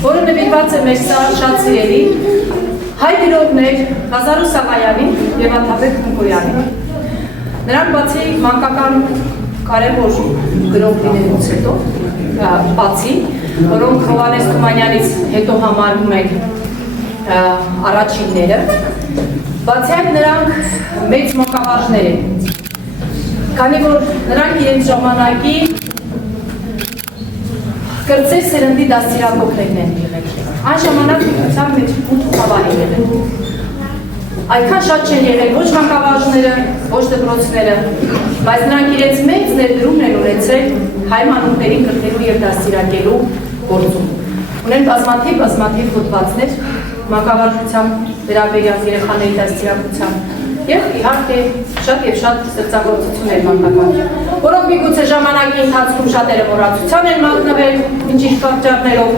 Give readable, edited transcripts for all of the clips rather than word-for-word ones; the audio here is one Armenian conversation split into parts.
որը նվիրված է մեր շատ սիրելի հայ գրողներ Ղազարու Սաղայանին և Աթաբեկ Մկոյանին։ Նրանք բացի մանկական կարևոր գրող լինելուց հետո, բացի, որոնք Հովհաննես Թումանյանից հետո համարվում են առաջինները, բացի այդ նրանք մեծ մանկավարժներ են, քանի որ նրանք իրենց ժամանակի կրծեր սերնդի դաստիարակողներն են եղել։ Այն ժամանակ գիտության մեջ 8 խավար են եղել։ Այդքան շատ չեն եղել ոչ մանկավարժները, ոչ դպրոցները, բայց նրանք իրենց մեծ ներդրումն են ունեցել հայ մանուկներին կրթելու և դաստիարակելու գործում։ Ունեն բազմաթիվ հոդվածներ մանկավարժության վերաբերյալ երեխաների դաստիարակության և իհարկե շատ ստեղծագործություններ մանկական, որոնք միգուցե ժամանակի ընթացքում շատերը մոռացության են մատնվել ինչ-ինչ պատճառներով,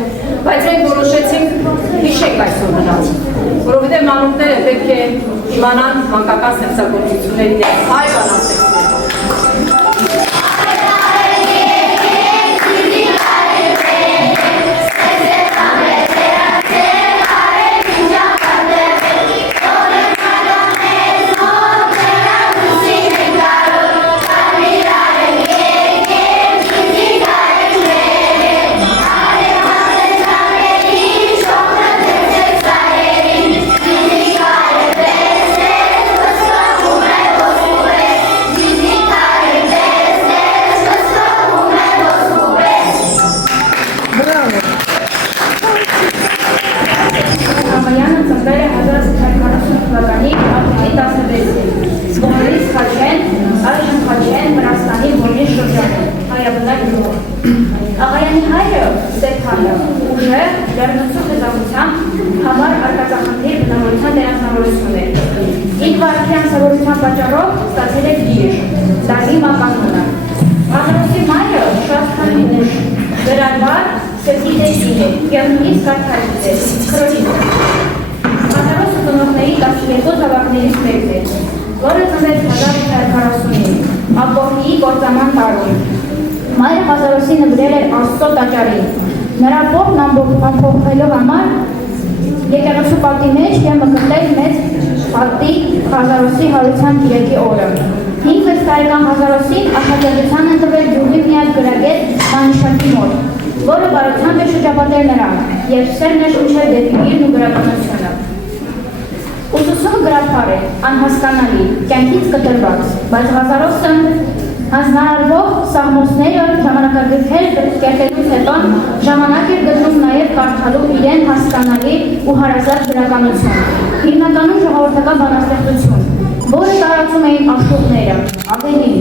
բայց մենք որոշեցինք հիշենք այսօր նրանց, որովհետև մանուկները պետք է իմանան մանկական ստեղծագործությունների հայ բանաստեղծներ։ Աղայանի հայրը Ստեփանը ուժեղ, լեռնոցու խեզաղությամբ համար արկածախնդիր բնավորության դերասանորություն էր։ Իր վարքի անսավորության պատճառով ստացել է գիր, դասի մականունը։ Ղազարոսի մայրը շատ քանի ուժ, գրարվար, սեփսիտեսի է և նույնիսկ կարդալից է, քրոջից է։ Ղազարոսը ծնողների 12 զավակներից մեկն է, որը ծնվեց 1840-ին, Աբովիի գործաման տարում։ Մայրը Ղազարոսի նվիրել էր Աստծո տաճարին։ Նրա ողն ամփոփվելու համար եկեղեցու պատի մեջ և մկրտել մեծ պատի Ղազարոսի հարության գիրակի օրը։ 5-6 տարեկան Ղազարոսին աշխատակցության են տվել գյուղի միակ գրագետ Մանիշակի մոտ, որը բարությամբ է շրջապատել նրան և սերն էր ուշել դեպի իրն ու գրականությունը։ Ուսուցումը գրաբար է, անհասկանալի, կյանքից կտրված, բայց Ղազարոսը հանձնարարվող սաղմոսները ժամանակագրքերը կերտելուց հետո ժամանակ էր գտնում նաև կարդալու իրեն հասկանալի ու հարազատ գրականություն, հիմնականում ժողովրդական բանաստեղծություն, որը տարածում էին աշուղները, ավելի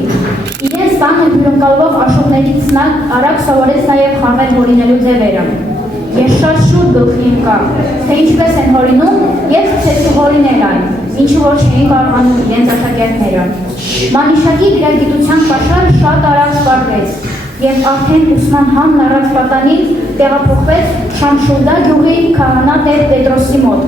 իրենց տանը հյուրընկալվող աշուղներից նա արագ սովորեց նաև խաղեր հորինելու ձևերը։ Ես շատ շուտ գլխի ընկա, թե ինչպես են հորինում և սկսեցի հորինել այն, ինչու որ չէին կարողանում իրենց աշակերտները։ Մանիշակի գրագիտության պաշարը շատ արագ սպառվեց և արդեն ուսման հանն առած պատանին տեղափոխվեց Շամշուլդա գյուղի քահանա տեր Պետրոսի մոտ։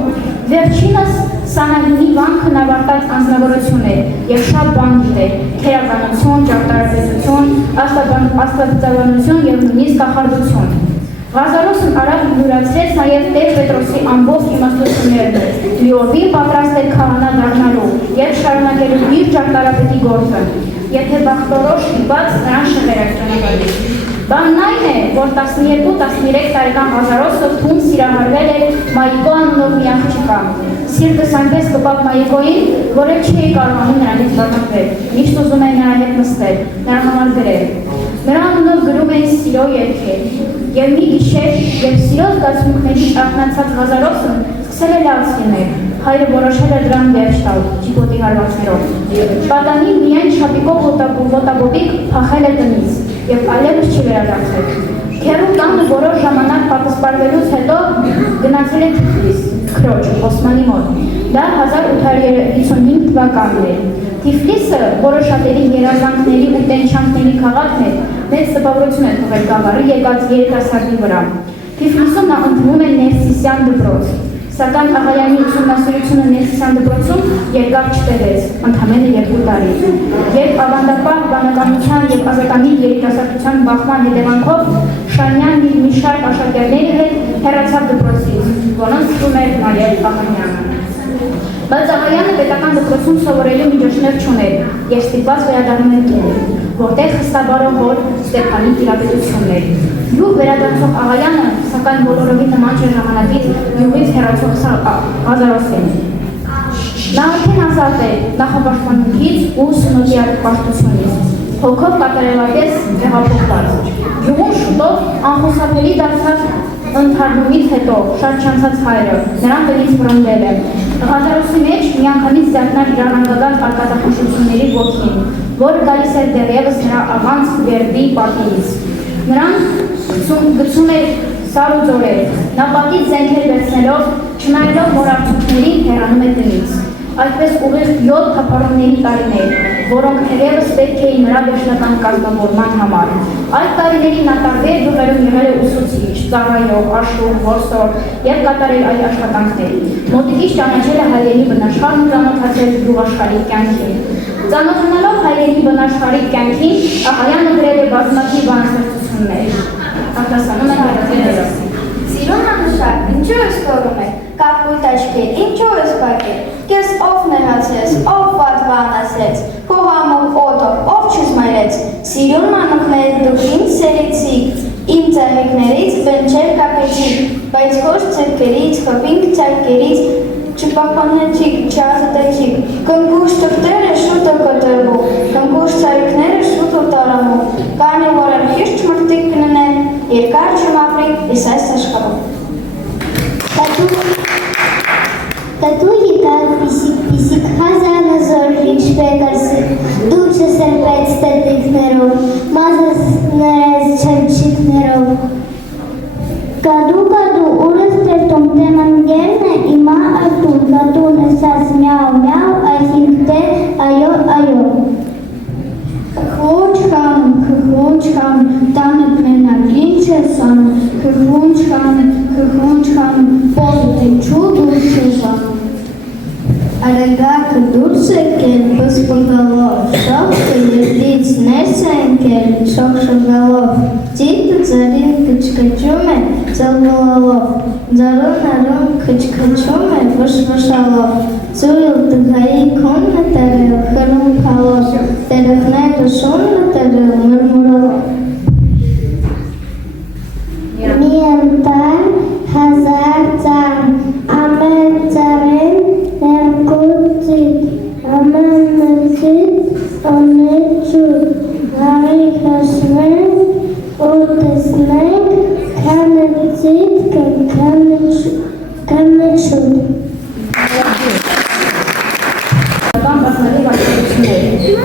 Վերջինս Սանահինի վանքն ավարտած անձնավորություն էր և շատ բան գիտեր՝ քերականություն, ճարտարապետություն, աստվածաբանություն և նույնիսկ կախարդություն։ Ղազարոսն արագ յուրացրեց նաև տեր Պետրոսի ամբողջ իմաստությունները, լիովին պատրաստ էր քահանա դառնալու և շարունակելու իր ճարտարապետի գործը, եթե բախտորոշ ստիպած նրան շեղերակ ճանապարհից։ Բանն այն է, որ 12-13 տարեկան Ղազարոսը թույն սիրահարվել էր Մայիկո անունով մի աղջկա։ Սիրտս այնպես կպավ Մայիկոյին, որ էլ չէի կարողանում նրանից բռնկվել, միշտ ուզում էի նրա հետ նստել, նրա համար գրել։ Նրա անունով գրում էին սիրո երգեր, և մի գիշեր, երբ սիրո զգացմունքների արթնացած Ղազարոսն սկսել է լաց լինել, հայրը որոշել է դրան վերջ տալ ճիպոտի հարվածներով։ Պատանին միայն շապիկով ոտաբոբիկ փախել է տնից և այլևս չի վերադարձել։ Քեռու տանը որոշ ժամանակ պատասպարվելուց հետո գնացել է Թիֆլիս, քրոջ Օսմանի մոտ։ Դա 1855 թվականն էր։ Թիֆլիսը, որը շատերի երազանքների ու տենչանքների քաղաքն է, մեծ տպավորություն է թողել գավառի եկած երիտասարդի վրա։ Թիֆլիսում նա ընդունում է Ներսիսյան դպրոց։ Սակայն Աղայանի ուսումնասիրությունը Ներսիսյան դպրոցում երկար չտևեց, ընդամենը 2 տարի։ Երբ ավանդապահ բանականության և ազատամիտ երիտասարդության բախման հետևանքով Շանյանն իր մի շարք աշակերտների հետ հեռացավ դպրոցից, որոնց թվում էր նաև Աղայանը։ Բայց Աղայանը պետական դպրոցում սովորելու միջոցներ չուներ և ստիպված վերադառնում էր տուն, որտեղ խստաբարող հոր Ստեփանի տիրապետությունն էր։ Գյուղ վերադարձող Աղայանը, սակայն բոլորովին նման չէր ժամանակից գյուղից հեռացող Ղազարոսին։ Նա արդեն ազատ էր նախապաշտպանությունից ու սնոտի պաշտությունից, հոգով կատարելապես հեղափոխված։ Գյուղում շուտով անխուսափելի դարձավ ընդհարումից հետո շատ չանցած հայրը, նրան տնից բռնվել է։ Ղազարոսի մեջ միանգամից ձեռնար իր անհանգական արկածախնդրությունների ոգին, որը գալիս էր դեռևս նրա աղանց Վերդի պատից։ Նրան գցում էր սար ու ձորեր, նա պատից զենքեր վերցնելով, չնայելով որ արդյունքներին հեռանում է տնից։ Այդպես ուղիղ 7 թափառումների տարիներ, որոնք թերևս պետք էին նրա վերջնական կազմավորման համար։ Այդ տարիներին նա տարբեր գյուղերում եղել է ուսուցիչ, ծառայող, աշուն, որսոր և կատարել այլ աշխատանքներ։ Մոտիկից ճանաչել է հայրենի բնաշխարհն ու ծանոթացել գյուղաշխարհիկ կյանքին։ Ծանոթանալով հայրենի բնաշխարհիկ կյանքին, Աղայանը գրել է բազմաթիվ բանաստեղծություններ։ Արտասանում են հայրենիները։ Սիրուն անուշակ, ինչու ես կորում է, կապույտ աչքեր, ինչու ես պակել, կես ով նեղացես, ով պատվան ասեց, քո համով օդով, ով չզմայրեց, սիրուն մանուկներ դուք ինձ սերեցիք, իմ ծաղիկներից բնչեր կապեցիք, բայց հոր ծրկերից, խպինք ծարկերից, չպապանեցիք, չազատեցիք, կնգուշ տղտերը շուտ է կտրվու, կնգուշ ծարիքները շուտ է տարամու, կանի որը խիշտ մրտիկ կննեն, երկար չմապրիկ, իս այս աշխարհում։ Կատու եկավ պիսիկ հազանը զոր ինչպետարսի, դու չսրպեց տետիքներով, մազս ներեց չնչիկներով։ Կատու ուրս տերտում տեմանգերն է իմա արտուն, կատուն ասաց միավ, այսինք թե այո։ Քխունչ խանում, տանդ մենակ ինչ ես անում, քխունչ խանում, պոզդ ինչու դուր չես անում։ Արեգակը դուրս եկել պսպգալով, շողքը երդից ներս է ընկել շողշողալով, ծիտը ձարին կչկչում է ծալվալով, ձարուն արուն կչկչում է վշվշալով, ծույլ տղայի քոնը տերել խրում կալով, տերықները շունը տերել մրմուրալով։ Մի ընտան հազար ծան, ամեն ծարին ներկուծիտ, ամեն մծիտ անեջուտ, հարի հաշվեն ու տեսնենք, քանը ծիտ քանը չուտ։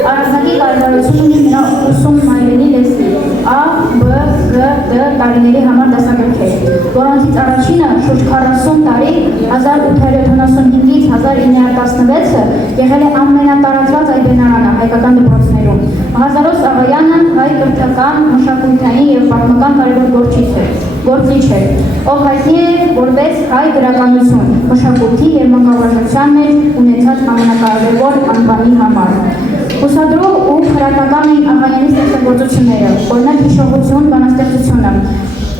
Առանձնակի կարևորություն ունի նրա ուսումն հայրենի լեզվի A, B, G, D տարիների համար դասագրքեր, որոնցից առաջինը շուրջ 40 տարի 1875-ից 1916-ը եղել է ամենատարածված այբենարանը հայկական դպրոցներում։ Ղազարոս Աղայանը հայ կրթական, մշակութային և պատմական կարևոր գործիչ էր, ով հայտնի է որպես հայ գրականություն, մշակույթի և մանկավարժության մեջ ունեցած ամենակարևոր անվանի համար։ Ուսադրող ու խրատական էին Աղայանի ստեղծագործությունները, օրինակ հիշողություն բանաստեղծությունը,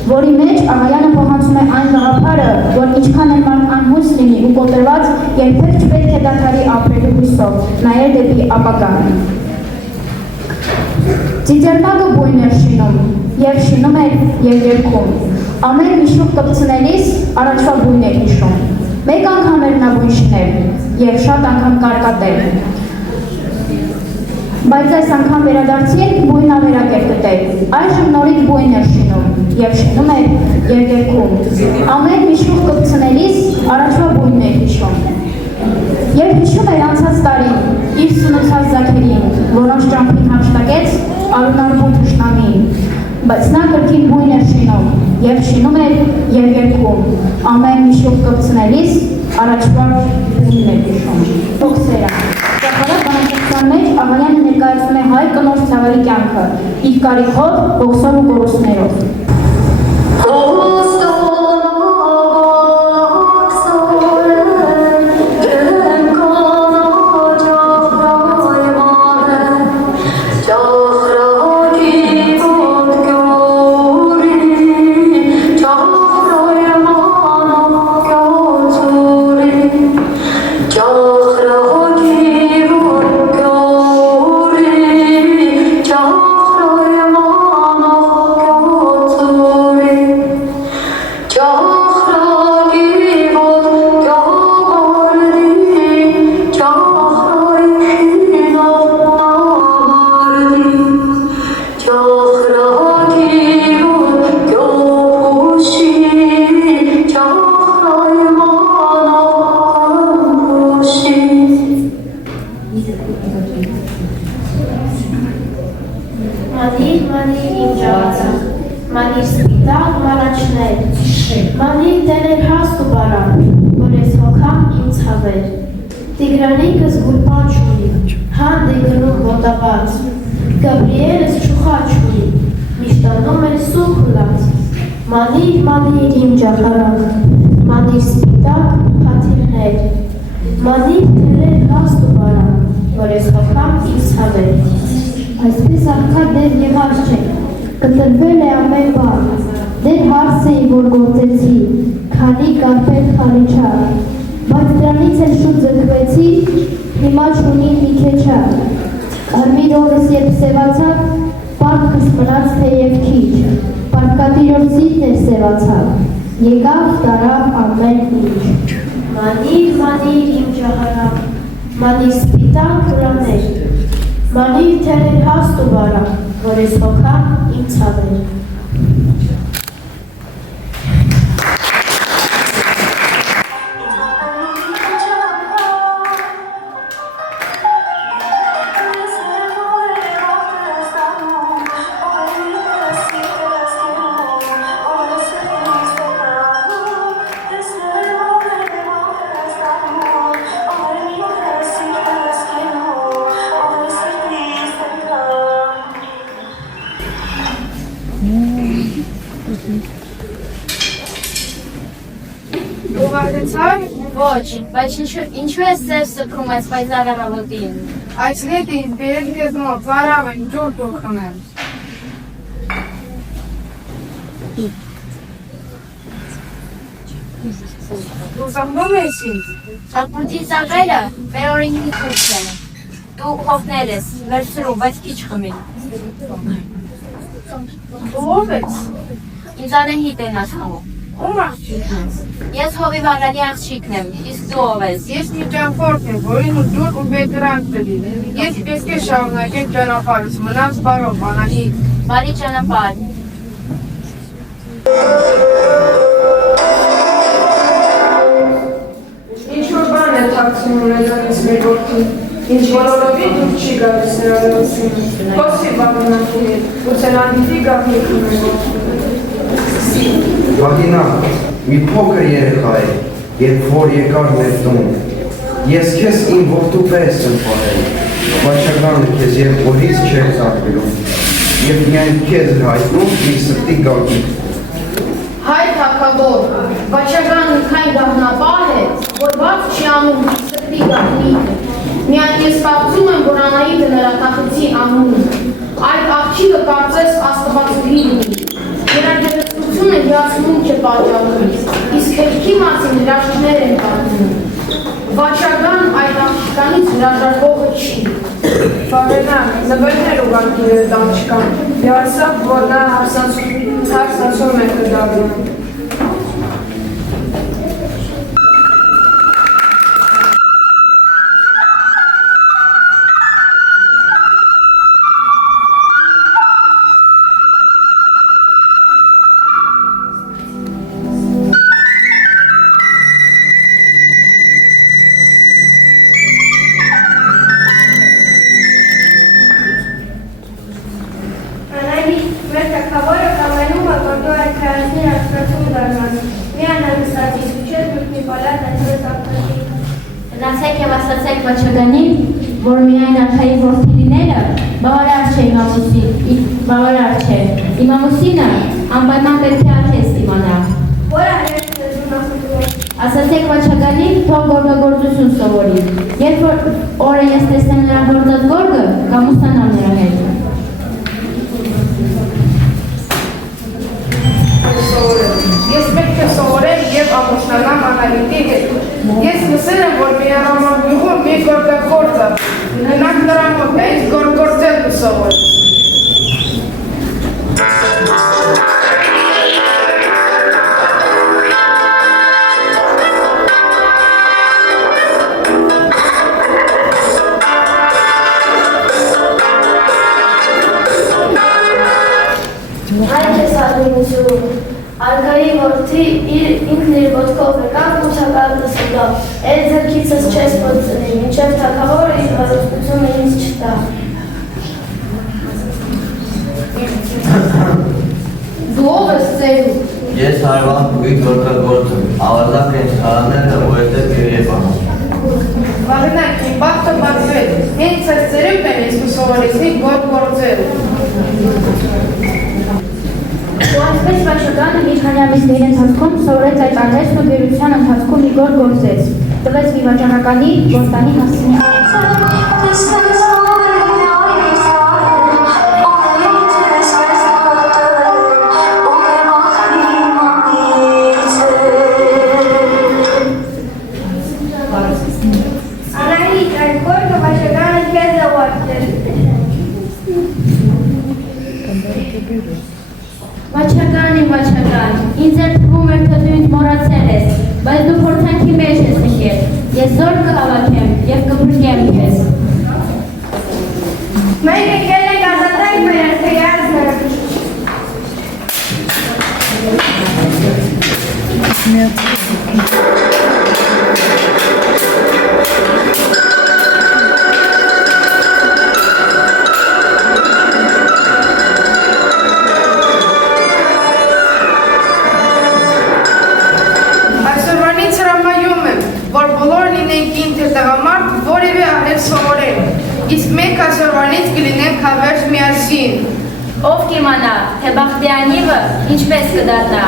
որի մեջ Աղայանը փոխանցում է այն գաղափարը, որ ինչքան էլ մարդ անհույս լինի ու կոտրված, երբեք չպետք է դադարի ապրելու հույսով, նայել դեպի ապագան։ Ծիծեռնակը բույն էր շինում, և շինում էր և երգում։ Ամեն մի շուխ կպցնելիս առաջվա բույն էր հիշում։ Մեկ անգամ էր նա բույն շինել և շատ անգամ կարկատել։ Բայց այս անգամ վերադարձին բույն ավերակ էր գտել։ Այժմ նորից բույն էր շինում և շինում էր և երգում։ Ամեն մի շուխ կպցնելիս առաջվա բույն էր հիշում։ Եվ հիշում էր անցած տարին, իր սնուցած ձագերին, որոնց ճամփին հափշտակեց արունարբու թշնամին, բայց նա կրկին բույն էր շինում, և շինում էր և երգում, ամեն մի շուխ կպցնելիս առաջվա բույն էր հիշում։ Ողսերը։ Ճապարակ բանաստեղծության մեջ Աղայանը ներկայացնում է հայ կնոջ ցավալի կյանքը, իր կարիքով, ողսոր ու կորուստներով։ տեներ հաստ ու բարակ, որ ես հոգամ ինձ հավեր։ Տիգրանիկս գուրպան չունի, հանդ է գնում ոտաբաց, Գաբրիելս չուխաչ ունի, միշտանում է սուխ լաց, մանիր իմ ճախարակ, մանիր սպիտակ փաթիռներ, մանիր տեներ հաստ ու բարակ, որ ես հոգամ ինձ հավեր։ Այսպես աղքատ դեր եղած չէ, կտրվել է ամեն բան, դեր հարս էի, որ գործեցի, քանի կարպետ խարիչար, բայց դրանից էլ շուտ ձգվեցի, հիմա չունի մի քեչար, կարմիր օրս երբ սևացավ, պարտքս մնաց թեև քիչ, պարտկատիրոցիտ էր սևացավ, եկավ տարավ ամեն ինչ։ Մանիր իմ ճահարակ, մանիր սպիտակ ուրաներ, մանիր թերեր հաստ ու բարակ, որ ես հոգամ ինձ հավեր։ Ուղղակցար, Ոչ, բայց ինչու ես սև սփռում այս պայծառ առավոտին։ այս լետին բերել քեզ մոտ վարավ են ջուր դուքնել։ Դու զանգում ես ինձ։ Շապուտի ծաղերը վերօրինի քուշ են։ Դու հովներ ես, վերցրու, բայց քիչ խմի։ Դու ով ես։ Ինձ Անահիտ են ասում։ Ում աղջիկն ես։ Ես հովի վարանի աղջիկն եմ, իսկ դու ով ես։ Ես մի ճամփորդ եմ, որին ու ջուր ու բետրանք տվի։ Ես պետք է շարունակեմ ճանապարհս, մնաց բարով, Անահիտ։ Բարի ճանապարհ։ Ինչ-որ բան է թաքցնում ունենալիս մեր որդին, ինչ բոլորովին դուք չի գալիս նրա լուսին, խոսի բաղնակի հետ, գուցե Անահիտի գաղտնիքը մեր որդին։ Վագինա, մի փոքր երեխա է, երբ որ եկար մեր տուն, ես քեզ իմ որդու պես եմ պահել, վաճառանը քեզ երբ որից չեր ծաղկերում, և միայն քեզ հայտնում մի սրտի գաղտնիք։ Հայ թագավոր, վաճառանը քայն գաղտնապահ է, որ բաց չի անում սրտի գաղտնիքը։ Միայն ես կարծում եմ, որ Անահիտը նրա թախծի անունը, այդ աղջիկը կարծես աստվածուհի լինի։ Նրա գեղեցկությունը հիացմունք է պատճառում, իսկ հետքի մասին հրաշքներ են պատմում։ Վաճառան այդ աղջկանից հրաժարվողը չի։ Բարենակ, նվերներ ուղարկել է տանջկան, յարսավ, որ նա հարսանցում է կդարում։ Գնացեք և ասացեք վաճառանին, որ միայն արքայի որդի լինելը բավարար չէ բավարար չէ։ Իմ ամուսինը անպայման պետք է արքես իմանա։ Որ արեք նախորդում։ Ասացեք վաճառանին, թող գորգագործություն սովորի։ Երբ որ օրը ես տեսնեմ նրա գործած գորգը, կամուսանամ նրա հետ։ Ես պետք է սովորեմ և ամուսնանամ Անահիտի հետ։ Ես լսել եմ, որ մի առամագյուղում մի գորգագործ է։ Գնանք նրա մոտ, ինձ գորգործել կսովորի։ Այդ ես ալինություն, արգայի որդի ինքն իր ոտքով եկավ ու չակալ լսելով, էլ ձրքիցս չես պոցնի, մինչև թագավորը իր հարստությունը ինձ չտա։ Դու ով ես ծերու։ Ես հարվան փուգի գործագործում, ավազակ են սխարանները, որետև երևանում։ Վաղնակ, իմ բաղթը բացվեց, հենց այս ծերուկն են ես ու սովորեցնի գործել։ Ու այսպես վաճկանը մի քանի ամիսների ընթացքում սովորեց այդ արվեստն ու գերության ընթացքում մի գործ գործեց։ Տվեց մի վաճառականի գործանի հասցնի։ Անահիտ, այդ գործը վաճառականը քեզ է ուղարկել։ Վաճական, ինձ էլ թվում էր, թե դու ինձ մոռացել ես, բայց դու փորձանքի մեջ ես նշել, ես զոր կհավաքեմ և կփրկեմ քեզ։ Մենք եկել ենք ազատենք մեր երթեգածները։ Այսօրվանից հրամայում եմ, որ բոլոր լինենք ինձ տղամարդ որևէ արև սովորել, իսկ մենք այսօրվանից կլինենք հավերժ միասին։ Ով կիմանա, թե Բախտիանիվը ինչպես կդառնա,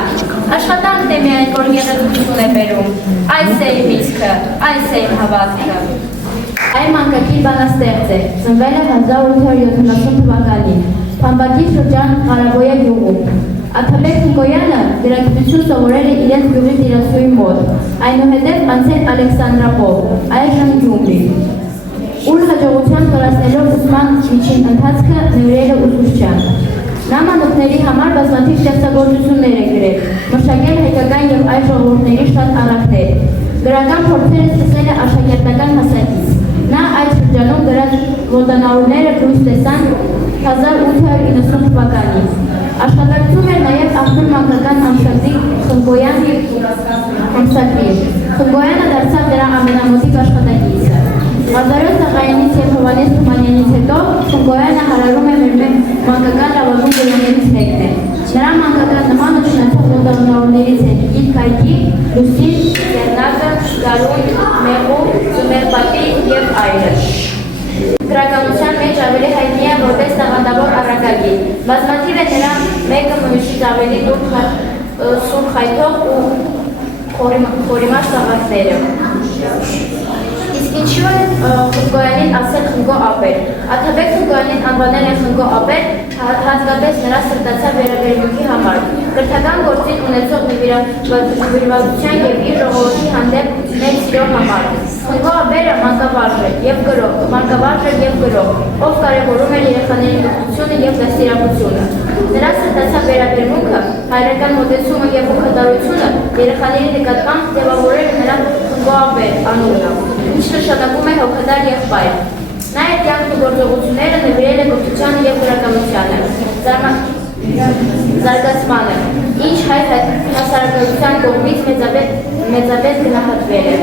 աշխատանքն է միայն, որ գեղեցկություն է բերում, այս է իմ իսկը, այս է իմ հավատքը։ Այն մանկագիր բանաստեղծ է, ծնվել է 1870 թվականին, Փամբակի շրջան Ղարաբոյա գյուղում։ Աթաբեկ Նիկոյանը գրագիտություն սովորել է իրենց գյուղի տիրասուի մոտ, այնուհետև անցել Ալեքսանդրապոլ, այժմ Գյումրի։ Ուր հաջողությամբ կորացնելով ուսման միջին ընթացքը նվիրել է ուսուցչության։ Նա մանուկների համար բազմաթիվ ստեղծագործություններ է գրել, մշակել հայկական և այլ ժողովուրդների շատ առակներ։ Գրական փորձերը սկսել է աշակերտական հասակից։ Նա այդ շրջանում գրած ոտանարուները լույս տեսան 1890 թվականին։ Աշխատակցում էր նաև աղբյուր մանկական ամսագրի Խնկոյան ամսագրի։ Խնկոյանը դարձավ դրա ամենամոտիկ աշխատակիցը։ Ղազարոս Սաղայանից և Հովհաննես Թումանյանից հետո Խնկոյանը հարարում է մեր մանկական լավագույն գրողներից մեկն է։ Նրա մանկական նման ու չնայած ոտանարուներից են Իլքայքի, Լուսին, Սերնակը, Գարուն, Մեղու, Սումերպատի և այլը։ Գրականության մեջ ավելի հայտնի է որպես տաղանդավոր առակագիր։ Բազմաթիվ է նրա մեկը մյուսից ավելի սուր խայթող ու խորիմաշ զավակները։ Իսկ ինչու է Խնկոյանին ասել Խնկո ապեր։ Աթաբեկ Խնկոյանին անվանել է Խնկո ապեր, հատկապես նրա սրտացավ վերաբերմունքի համար, կրթական գործին ունեցող նվիրվածության և իր ժողովրդի հանդեպ մեծ սիրո համար։ Խնկո ապերը մանկավարժ է և գրող, ով կարևորում էր երեխաների կրթությունը և դաստիարակությունը։ Նրա սրտացավ վերաբերմունքը, հայրական մոտեցումը և հոգատարությունը երեխաների նկատմամբ ձևավորել է նրա Խնկո ապեր անունը, ինչ նշանակում է հոգատար եղբայր։ Նա իր կյանքն ու գործողությունները նվիրել է կրթությանը և գրականությանը, զարգացմանը, ինչ հայ հասարակության կողմից մեծապես գնահատվել է։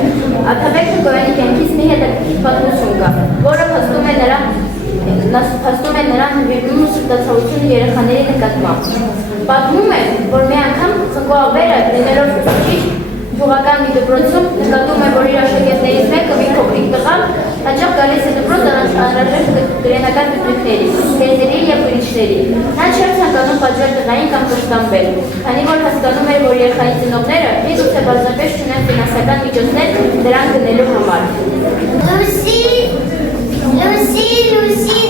Աթաբեկ Խնկոյանի կյանքից մի հետաքրքիր պատմություն կա, որը փաստում է նրա նվիրումն ու սրտացավությունը երեխաների նկատմամբ։ Պատմում է, որ մի անգամ Խնկո ապերը լինելով ուսուցիչ գյուղական մի դպրոցում նկատում է, որ իր աշակերտներից մեկը մի փոքրիկ տղա հաճախ գալիս է դպրոց անհրաժեշտ գրենական տեխնիկների, թեզերի և գրիչների։ Նա չէր ցանկանում պատժել տղային կամ կշտամբել, քանի որ հասկանում էր, որ երեխայի ծնողները միգուցե պարզապես չունեն ֆինանսական միջոցներ դրան գնելու համար։ Լուսի,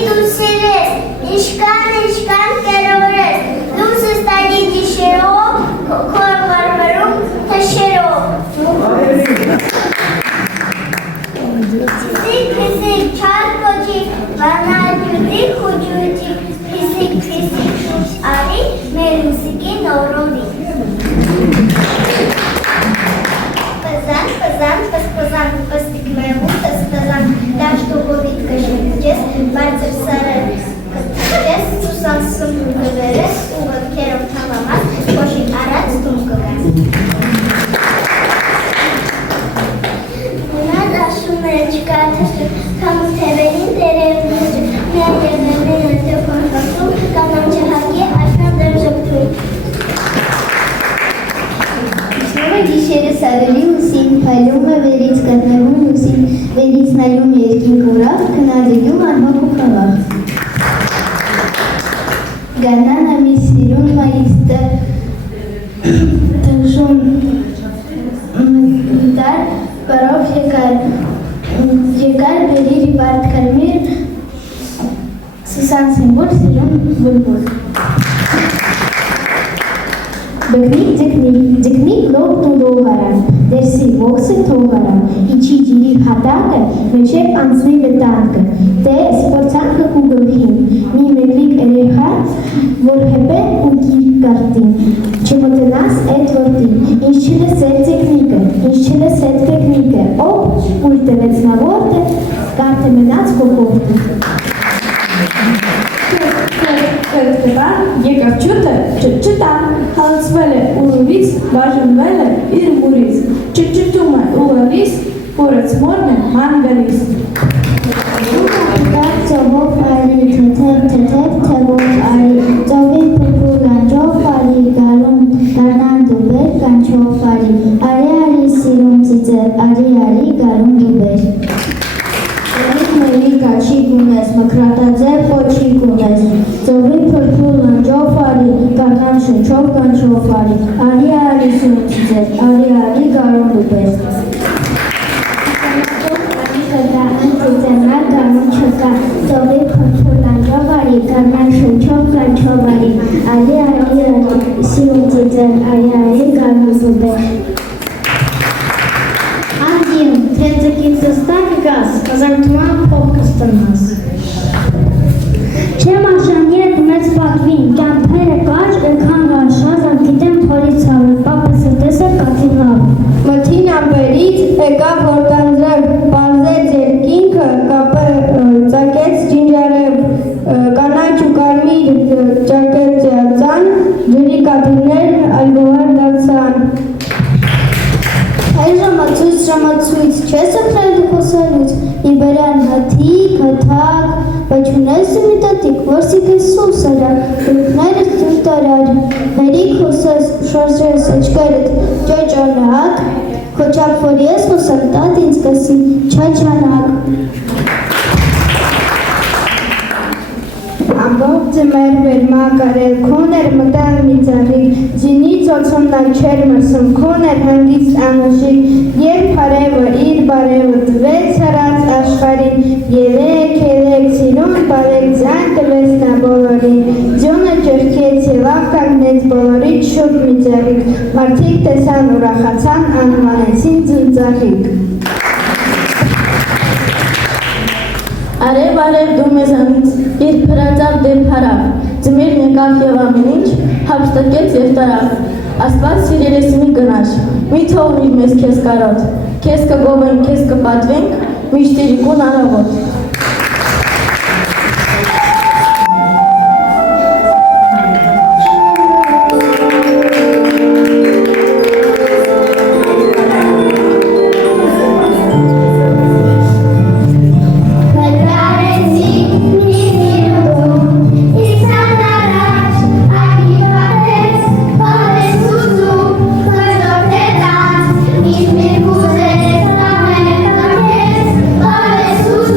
դու սիրես, ինչքան կերորես, լույսը ստալի գիշերով, քո վարվարում թշերով։ Փիսիկ, չար կոչի, վանաջուտի, խուջուտի, փիսիկ, շուշ արի, մեր մուսիկի նորովի։ Պզան, Սարելի ուսին, փայլում է վերից կատնևում ուսին, վերից նայում երկինք ուրախ, քնարիգում անհոգ ու խաղաղ։ Գանան ամի սիրուն մայիստը թշում դար, բարով եկար բերիր իբարդ կարմիր, սուսան սիմբոլ սիրուն բուլբուլ։ Ձգնիկ լող տուլող արան, դերսի ողսը թող արան, իչի ջիրի հատակը, մեջև անցվի վտանգը, դե սպորցանքը կուգլհին, մի մետրիկ երեխա, որ հեպե ու գիր կարտին, չմոտենաս էդ որդին, ինչ չլսետ ձգնիկը, ինչ չլսետ բեկնիկը, օպ, ուր տվեց նավորտը, կարտը մնաց կողորդը։ Եկավ չուտը, չտա, հալցվել է ուրովից, բաժնվել է իր մուրից, չճտում է ուղալիս, որից մորն է մանվելիս։ Ծովով արի, թեթև թևով արի, ծովի փոքր լանջով արի, գալում դառնան դուբեր, կանչով արի, արի սիրում ծիծեր, արի գալում դուբեր։ Մերի կաչի գունես, մկրատաձև պոչի գունես, ծովի փրփուր լանջով արի, կական շնչով կանչով արի, արի սիրում ծիծեր, արի գալում դուբեր։ Ծիծերնար գալում չկա, ծովի փրփուր լանջով արի, կական շնչով կանչով արի, արի սիրում ծիծեր, արի գալում դուբեր։ Անդիում, թերձկից զստակ գաս, հազարդման փոք կստնաս։ Չեմ աշան երբ մեծ պատվին, կյանքերը կաչ, էքան վաշազան, գիտեմ թորից հավը, պապս տես է կատին լավ։ Մթին ամպերից եկավ որ կանձրև, պանզեց երկինքը, կապը ծակեց ջինջարև, կանաչ ու կարմիր ճակեց ծան, ջրի կատիններ այլգոհար դարձան։ Այ ժամացույց, չես ըխրել դու խոսալուց, իբերան հթակ, բայց ունես ու միտատիկ, որսիկ ես սուս արա, ուրկներս դուր տարար, վերիք հոսես, շարժես աչկերդ, ճոճանակ, քոչակ որ ես հոսալ տատ ինձ կսի, չաչանակ։ Ամբողջ ձմեր վերմա կարել, քոն էր մտան մի ծաղիկ, ջինի ծոցումնալ չեր մրսում, քոն էր հանգիստ անուշիկ, երբ հարևը իր բարևը տվեց հարած աշխարին, ելեք, սիրուն բարեք ձայն տվեց նա բոլորին, ձյոնը ճրկեց ելավ կանգնեց բոլորից շուտ մի ծաղիկ, մարդիկ տեսան ուրախացան, անմանեցին ձնծաղիկ։ Արև դու մեզանից, երբ հրացավ դեպ հարավ, ձմերն եկավ և ամեն ինչ, հապստակեց և տարավ, աստված սիրել ես մի գնաշ, մի թողնիր մեզ քեզ կարոտ, քեզ կգովենք, քեզ կպատվենք, միշտ իրիկուն առավոտ։ Sus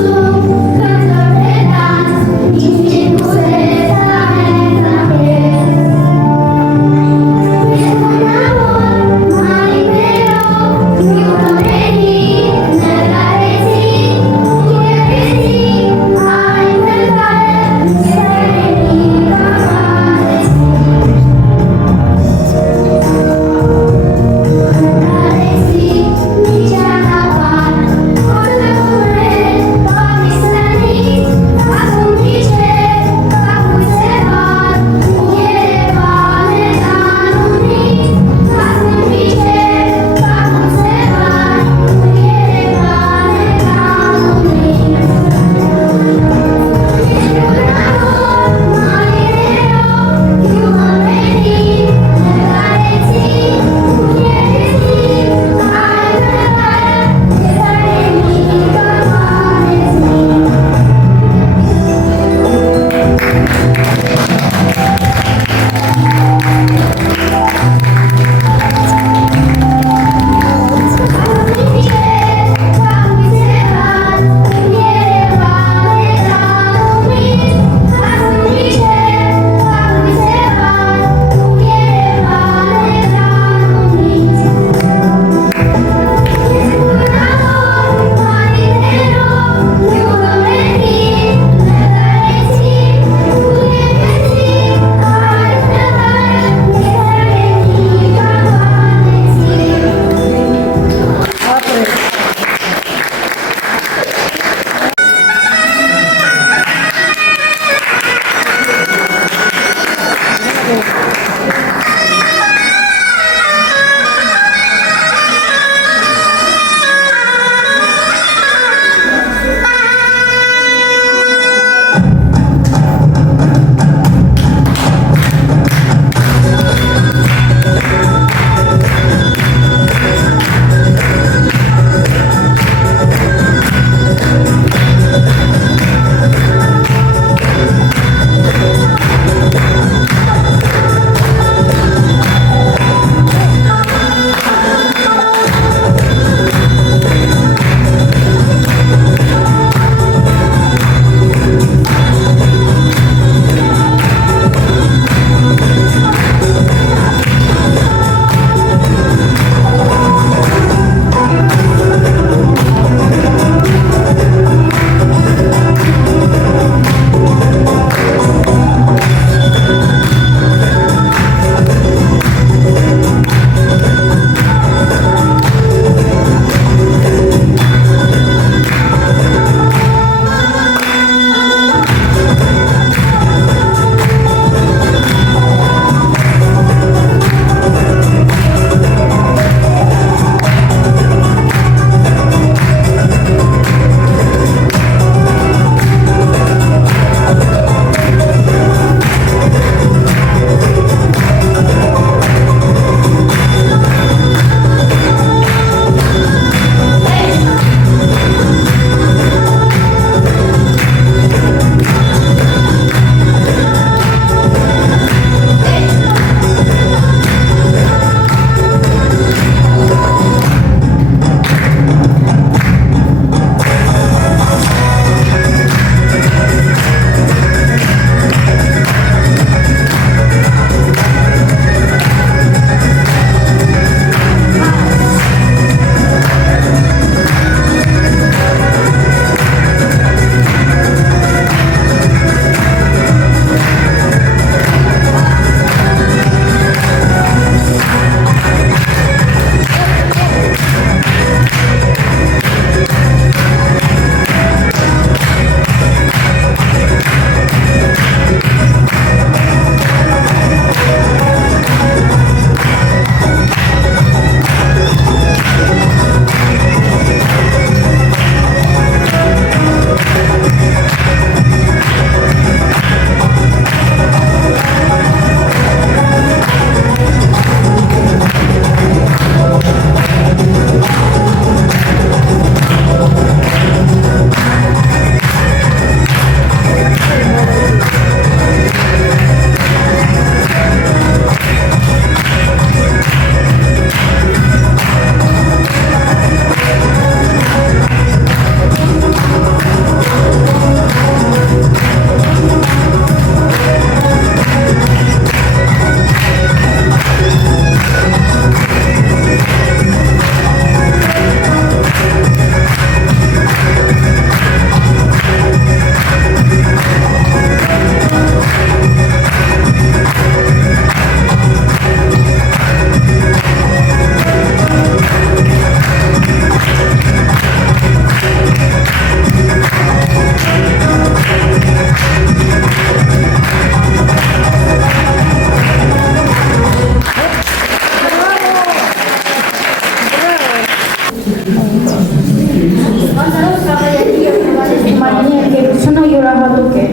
Անձանով Սաղայանի և Հովհաննես Թումանյանի ընկերությունը յուրահատուկ է։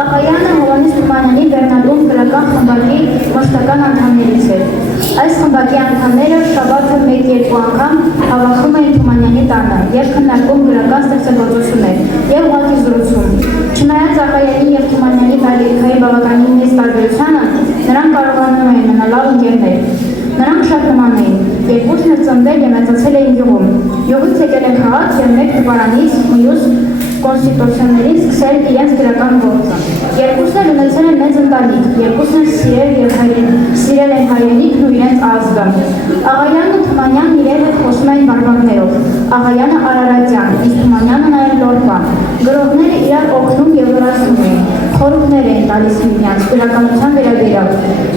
Աղայանը Հովհաննես Թումանյանի Բեռնադուն գրական խմբակի մշտական անդամներից էր։ Այս խմբակի անդամները շաբաթը 1-2 անգամ հավաքվում էին Թումանյանի տանը և քննարկում գրական ստեղծագործություններ և ուղղակի զրուցում։ Չնայած Աղայանի և Թումանյանի տարիքային բավականին մեծ տարբերությանը, նրանք կարողանում էին մնալ լավ ընկերներ։ Նրանք շատ նման էին, երկուսն էլ ծնվել և մեծացել էին գյուղում։ Գյուղից եկել են քաղաք և մեկ տպարանից մյուս կոնստիտուցիաներից սկսել իրենց գրական գործը։ Երկուսն էլ ունեցել են մեծ ընտանիք, երկուսն էլ սիրել են հայրենիքն ու իրենց ազգը։ Աղայանն ու Թումանյանն իրար հետ խոսում էին բարբառներով, Աղայանը արարատյան, իսկ Թումանյանը նաև լորկա։ Գրողները իրար օգնում և լրացնում էին, խորհուրդներ էին տալիս միմյանց գրականության վերաբերյալ։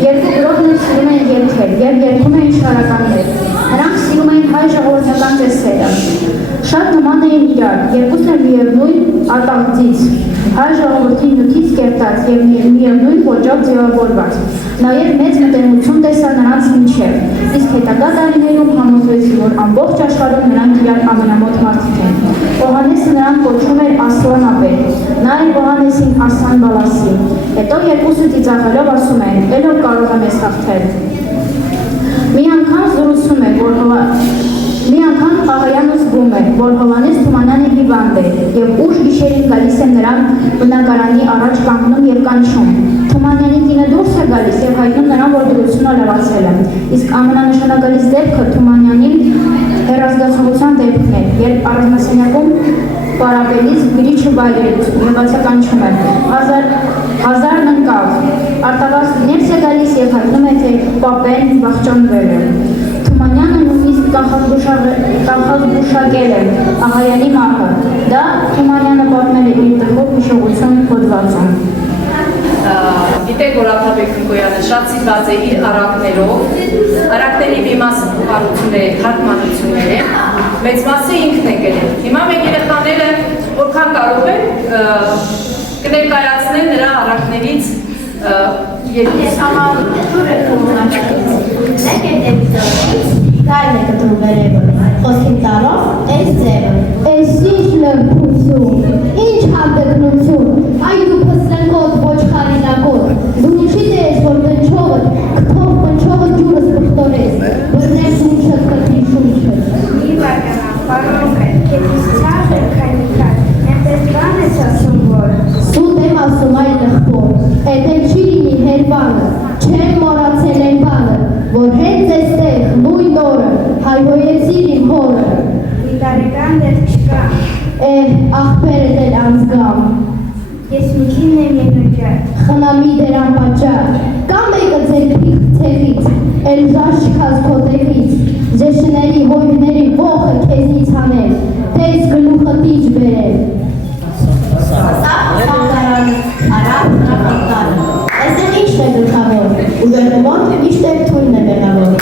Երկու գրողն էլ սիրում էին երգել և երգում էին շարականներ։ Նրանք սիրում էին հայ ժողովրդական ծեսերը։ Շատ նման էին իրար, երկուսն էլ միևնույն ատաղձից, հայ ժողովրդի նյութից կերտած և միևնույն ոճով ձևավորված։ Նաև մեծ մտերմություն տեսա նրանց միջև, իսկ հետագա տարիներում համոզվեցի, որ ամբողջ աշխարհում նրանք իրար ամենամոտ մարդիկ են։ Հովհաննեսը նրան կոչում էր Ասլան ապեր, նա էլ Հովհաննեսին Արսլան Բալասի։ Հետո երկուսը ծիծաղելով ասում են, «Էլո կարող եմ ես հաղթել»։ Մի անգամ զրուցում է, մի անգամ Աղայանը զգում է, որ Հովհաննես Թումանյանը հիվանդ է և ուշ գիշերին գալիս է նրան բնակարանի առաջ կանգնում և կանչում։ Թումանյանի կինը դուրս է գալիս և հայտնում նրան, որ դրությունը լրացել է, իսկ ամենանշանակալից դեպքը Թումանյանի հեռազգացողության դեպքն է, երբ առանձնասենյակում պարապելից գրիչը վայրելուց և բացականչում է. «Հազարն ընկավ»։ Արտավազդը ներս է գալիս և հայտնում է, թե պապեն վախճանվել է։ Թումանյանը նույնիսկ կանխազգուշակել է Աղայանի մահը։ Դա Թումանյանը պատմել է իր տխուր հիշողություն հոդվածում։ Գիտեք, որ Աթաբեկ Նիկոյանը շատ սիրված է իր առակներով, առակների մի մասը փոխառություն է, թարգմանություններ է, մեծ մասը ինքն է գրել։ Հիմա մենք երեխաները որքան կարող են կներկայացնել նրա առակներից երկուսը։ Համատուրը կոմունաչկից, նեք է դեպիտորից, կայն է կտրու վերևը, խոսքին տարով, այս ձևը։ Էս ինչ լրբություն, ինչ հանդգնություն, այ դու փսրենկոտ ոչ խարինակոտ, դու ինչի դես, որ կնչողը, կթող կնչողը ջուրս պխտորես, բրնես ունչըտ կտրի շունչըտ։ Մի վարկանան, պարոնք են, կետիս չար են քայնիկար, նեմտես բան ես ասում որ։ Սուտ եմ ասում այլ լխպոր, էդ էլ չի լինի հերբանը, չեմ մորացել են բանը, որ հենց էստեղ նույն օրը հայհոյեցիր իմ հորը։ Մի տարեկան դեպք չկա։ Աղբերդ էլ անձգամ։ Ես մի քինն եմ եկնջար։ Խնամի դեր անպաճար, կամ եկը ձեր ցեղից, էլ ժաշ չքազ քո տեղից, ժեշների հոյների ողը քեզնից հանել, թեզ գլուխը տիչ բերել։ Սաղարանը, արավ նապատկանը։ Այստեղ ինչն է գլխավոր, ու վերնևոն միշտեր թույնն է բեղավոր։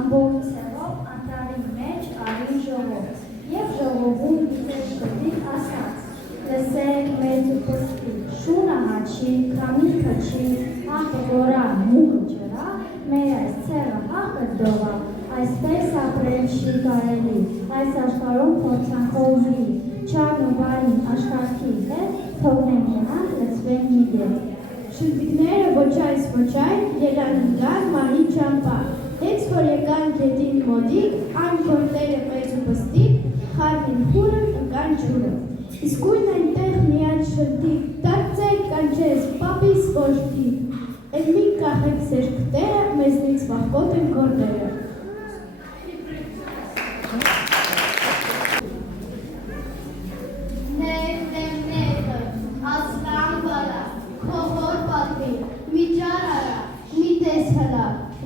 Ամբողջ ցեղով անտարի մեջ արին ժողով, և ժողովում դիտեր կտիկ ասաց, լսեք մեծ ու պստի, շունը հաչի, քամի քչի, հաղը գորա, մուկը ջրա, մեր այս ցեղը հաղը դողա, այսպես ապրել չի կարելի, այս աշխարհում փորձանքով լի, չարն ու բարին աշխարհի հետ, թողնենք նրանք լցվեն մի դեր։ Շրջիկները ոչ այս ոչ այն, ելան գան մահի ճամպա, հենց որ եկան գետին մոտիկ, այն կորտերը մեծ ու պստիկ, խարդին խուրը ընկան ջուրը։ Իսկույն այնտեղ միայն շրտիկ, դարձեք կանչես, պապիս կոշտի, էլ մի կախեք սեր կտերը, մեզնից վախկոտ են կորդերը։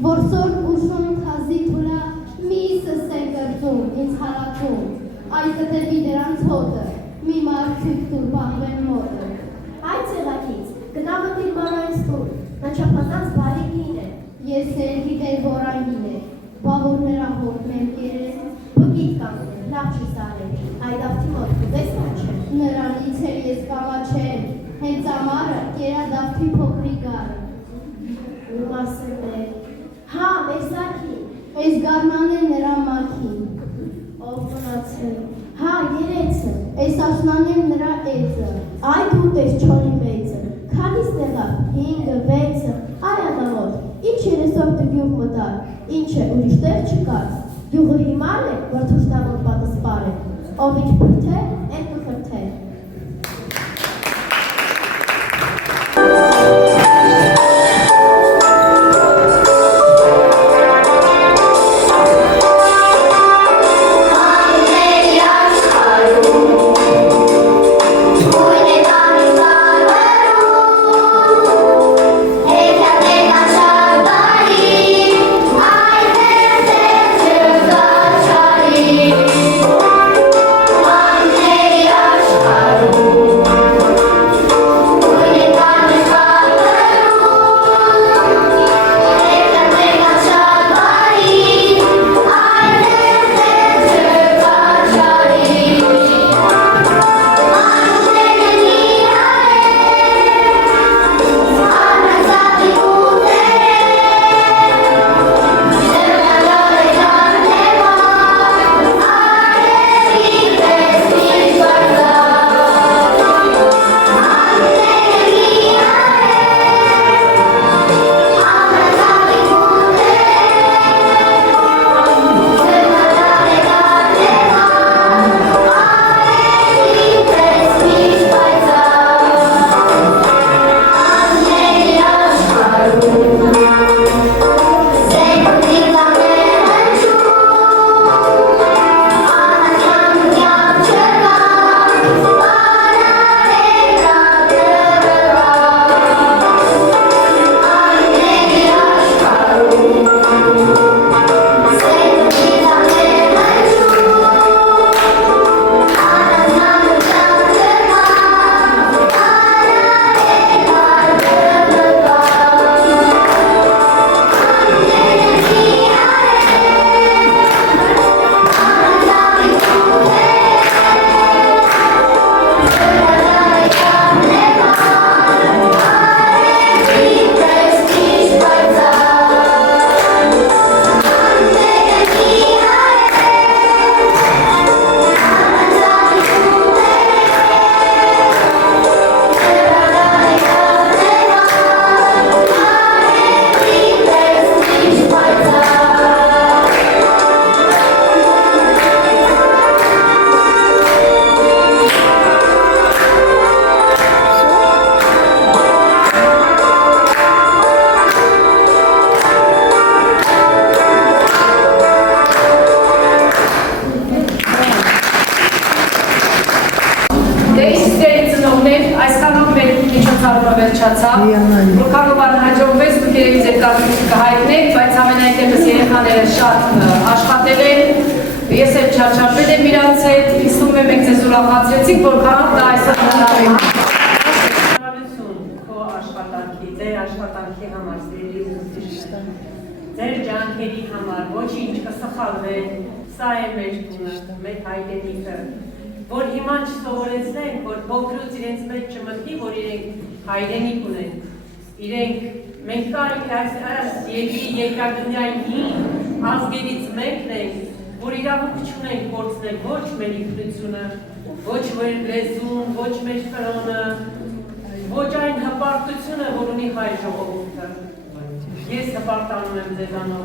Որսոր ուշում խազի թուլա, մի սսեն կրծում, ինձ հարակում, այ կտեպի դրանց հոտը, մի մարդիկ տուր բաղվեն մոտը։ Այ ցեղակից, գնամդ իր մարայից տուր, նա չապատած բարի գին է։ Ես էլ գիտեր, որ այն գին է, բաղոր նրա հոտ մեր կերես, բգիտ կանգնել, լավ չի սարել, այդ ավթի մոտ կուտես կանչել։ նրանից էլ ես կամաչեմ, հենց ամարը կերադավթի փոքրի գարը։ Ում ասել է, հա, մեր սարքի, Ես գարնանել նրա մաքին։ Ով մնացել։ Հա, երեցը, ես աշնանել նրա էծը։ Այդ ուտես չորի մեծը։ Քանիս տեղա, 5-ը, 6-ը, այ անավոր, ինչ երեսով տգյուղ մտար, ինչ է ուրիշ տեղ չկար։ Յուղը հիմար է, որ թուշտավոր պատսպար է, ով ինչ պրթե, են կխրթե։ Որքանով անհաջողվեց դուք երևի ձեր կարծիքը կհայտնեք, բայց ամենայն դեպս երեխաները շատ աշխատել են, ես էլ չարչարվել եմ իրանց հետ, հիշում եմ մենք ձեզ ուրախացրեցինք, որքանով դա այսօր քո աշխատանքի, ձեր աշխատանքի համար, ձեր ջանքերի համար, ոչինչ կսխալվեն, սա է մեր բունը, մեր հայրենիքը, որ հիմա չսովորեցնենք, որ փոքրուց իրենց մեջ չմտնի, որ իրենք հայրենիք ունեն, իրենք մենք կարիք այս երկրի երկրագնդյային հին ազգերից մեկն ենք, որ իրավունք չունենք կորցնել ոչ մեր ինքնությունը, ոչ մեր լեզուն, ոչ մեր կրոնը, ոչ այն հպարտությունը, որ ունի հայ ժողովուրդը։ Ես հպարտանում եմ ձեզանով։